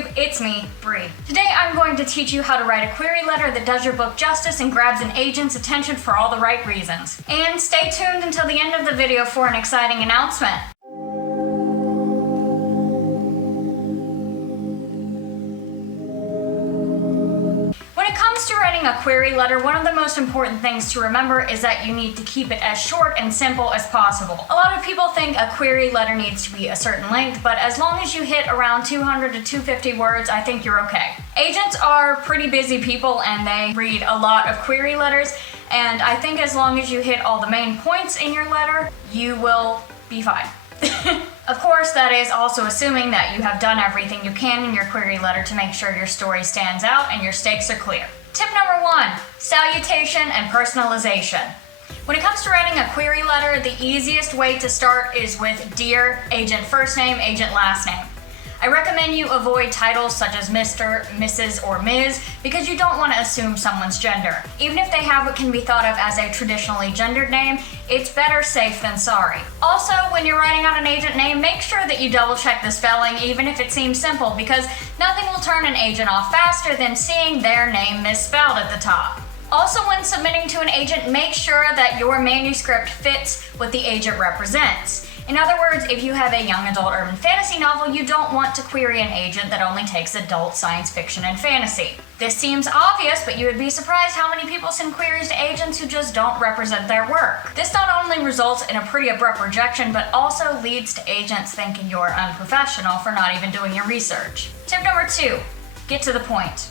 YouTube, it's me, Bri. Today I'm going to teach you how to write a query letter that does your book justice and grabs an agent's attention for all the right reasons. And stay tuned until the end of the video for an exciting announcement. To writing a query letter, one of the most important things to remember is that you need to keep it as short and simple as possible. A lot of people think a query letter needs to be a certain length, but as long as you hit around 200 to 250 words, I think you're okay. Agents are pretty busy people and they read a lot of query letters, and I think as long as you hit all the main points in your letter, you will be fine. Of course, that is also assuming that you have done everything you can in your query letter to make sure your story stands out and your stakes are clear. Tip number 1, salutation and personalization. When it comes to writing a query letter, the easiest way to start is with Dear Agent First Name, Agent Last Name. I recommend you avoid titles such as Mr., Mrs., or Ms. because you don't want to assume someone's gender. Even if they have what can be thought of as a traditionally gendered name, it's better safe than sorry. Also, when you're writing out an agent name, make sure that you double check the spelling even if it seems simple, because nothing will turn an agent off faster than seeing their name misspelled at the top. Also, when submitting to an agent, make sure that your manuscript fits what the agent represents. In other words, if you have a young adult urban fantasy novel, you don't want to query an agent that only takes adult science fiction and fantasy. This seems obvious, but you would be surprised how many people send queries to agents who just don't represent their work. This not only results in a pretty abrupt rejection, but also leads to agents thinking you're unprofessional for not even doing your research. Tip number 2, get to the point.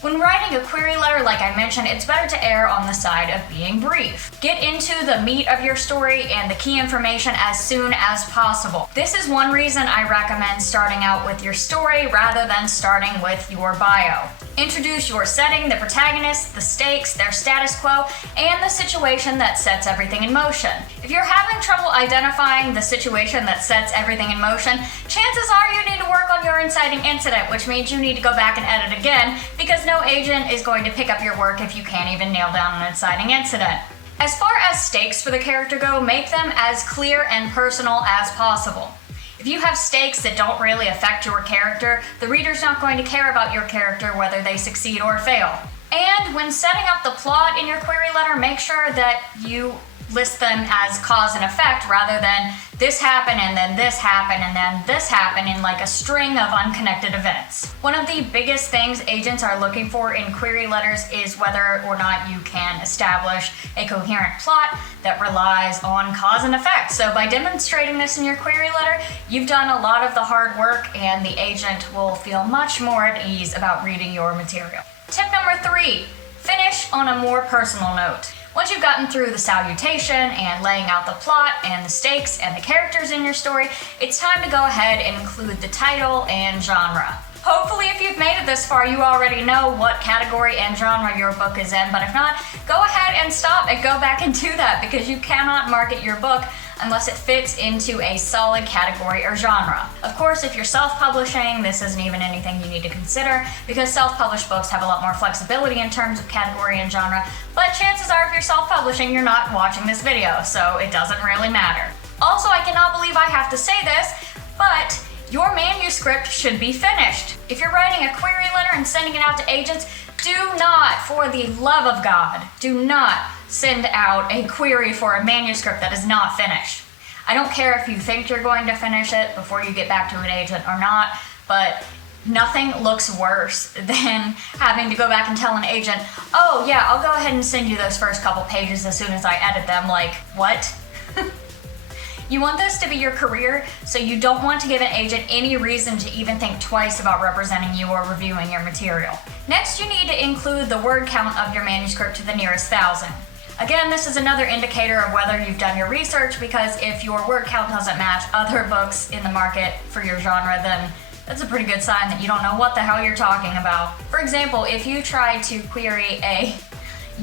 When writing a query letter, like I mentioned, it's better to err on the side of being brief. Get into the meat of your story and the key information as soon as possible. This is one reason I recommend starting out with your story rather than starting with your bio. Introduce your setting, the protagonist, the stakes, their status quo, and the situation that sets everything in motion. If you're having trouble identifying the situation that sets everything in motion, chances are you need to work on your inciting incident, which means you need to go back and edit again, because no agent is going to pick up your work if you can't even nail down an inciting incident. As far as stakes for the character go, make them as clear and personal as possible. If you have stakes that don't really affect your character, the reader's not going to care about your character whether they succeed or fail. And when setting up the plot in your query letter, make sure that you list them as cause and effect rather than this happened and then this happened and then this happened in like a string of unconnected events. One of the biggest things agents are looking for in query letters is whether or not you can establish a coherent plot that relies on cause and effect. So by demonstrating this in your query letter, you've done a lot of the hard work and the agent will feel much more at ease about reading your material. Tip number 3, finish on a more personal note. Once you've gotten through the salutation and laying out the plot and the stakes and the characters in your story, it's time to go ahead and include the title and genre. Hopefully, if you've made it this far, you already know what category and genre your book is in, but if not, go ahead and stop and go back and do that, because you cannot market your book unless it fits into a solid category or genre. Of course, if you're self-publishing, this isn't even anything you need to consider, because self-published books have a lot more flexibility in terms of category and genre, but chances are if you're self-publishing, you're not watching this video, so it doesn't really matter. Also, I cannot believe I have to say this, but your manuscript should be finished. If you're writing a query letter and sending it out to agents, do not, for the love of God, do not send out a query for a manuscript that is not finished. I don't care if you think you're going to finish it before you get back to an agent or not, but nothing looks worse than having to go back and tell an agent, oh yeah, I'll go ahead and send you those first couple pages as soon as I edit them. Like, what? You want this to be your career, so you don't want to give an agent any reason to even think twice about representing you or reviewing your material. Next, you need to include the word count of your manuscript to the nearest 1,000. Again, this is another indicator of whether you've done your research, because if your word count doesn't match other books in the market for your genre, then that's a pretty good sign that you don't know what the hell you're talking about. For example, if you tried to query a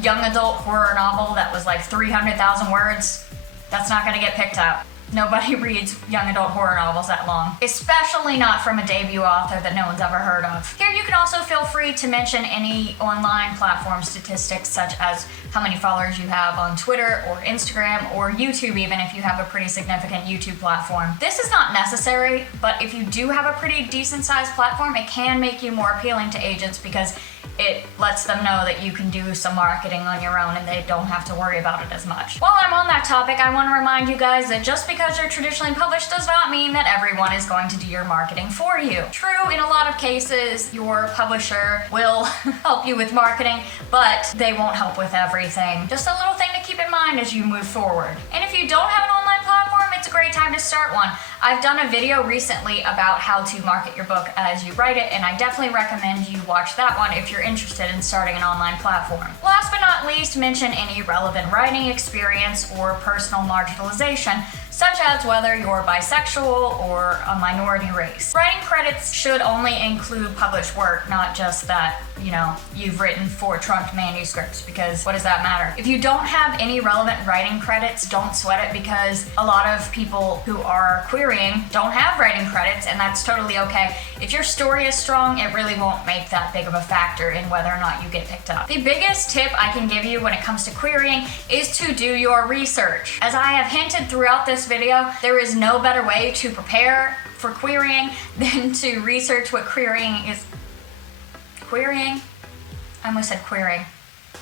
young adult horror novel that was like 300,000 words, that's not going to get picked up. Nobody reads young adult horror novels that long, especially not from a debut author that no one's ever heard of. Here you can also feel free to mention any online platform statistics, such as how many followers you have on Twitter or Instagram or YouTube, even if you have a pretty significant YouTube platform. This is not necessary, but if you do have a pretty decent sized platform, it can make you more appealing to agents because it lets them know that you can do some marketing on your own and they don't have to worry about it as much. While I'm on that topic, I want to remind you guys that just because you're traditionally published does not mean that everyone is going to do your marketing for you. True, in a lot of cases, your publisher will help you with marketing, but they won't help with everything. Just a little thing to keep in mind as you move forward. And if you don't have an online platform, it's a great time to start one. I've done a video recently about how to market your book as you write it, and I definitely recommend you watch that one if you're interested in starting an online platform. Last but not least, mention any relevant writing experience or personal marginalization, such as whether you're bisexual or a minority race. Writing credits should only include published work, not just that, you've written 4 trunked manuscripts, because what does that matter? If you don't have any relevant writing credits, don't sweat it, because a lot of people who are querying don't have writing credits, and that's totally okay. If your story is strong, it really won't make that big of a factor in whether or not you get picked up. The biggest tip I can give you when it comes to querying is to do your research. As I have hinted throughout this video, there is no better way to prepare for querying than to research what querying is. Querying? I almost said querying.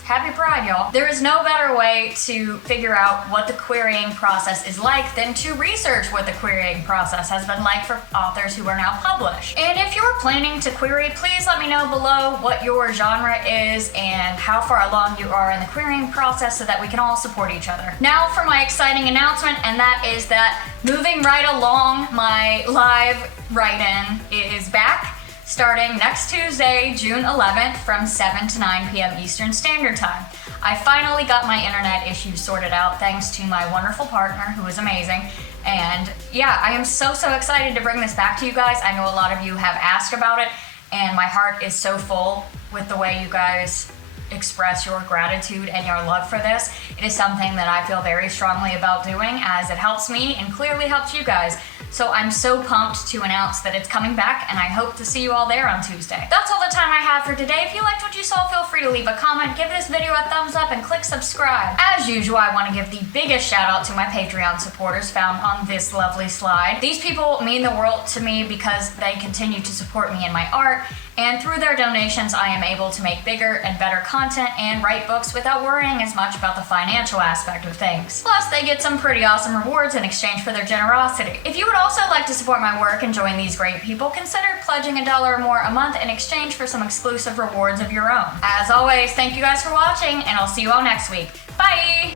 Happy Pride, y'all. There is no better way to figure out what the querying process is like than to research what the querying process has been like for authors who are now published. And if you're planning to query, please let me know below what your genre is and how far along you are in the querying process so that we can all support each other. Now for my exciting announcement, and that is that moving right along, my live write-in is back, starting next Tuesday, June 11th from 7 to 9 p.m. Eastern Standard Time. I finally got my internet issues sorted out thanks to my wonderful partner who is amazing. And yeah, I am so excited to bring this back to you guys. I know a lot of you have asked about it, and my heart is so full with the way you guys express your gratitude and your love for this. It is something that I feel very strongly about doing, as it helps me and clearly helps you guys. So I'm so pumped to announce that it's coming back, and I hope to see you all there on Tuesday. That's all the time I have for today. If you liked what you saw, feel free to leave a comment, give this video a thumbs up, and click subscribe. As usual, I want to give the biggest shout out to my Patreon supporters found on this lovely slide. These people mean the world to me because they continue to support me in my art, and through their donations, I am able to make bigger and better content and write books without worrying as much about the financial aspect of things. Plus, they get some pretty awesome rewards in exchange for their generosity. If you would also like to support my work and join these great people, consider pledging $1 or more a month in exchange for some exclusive rewards of your own. As always, thank you guys for watching, and I'll see you all next week. Bye!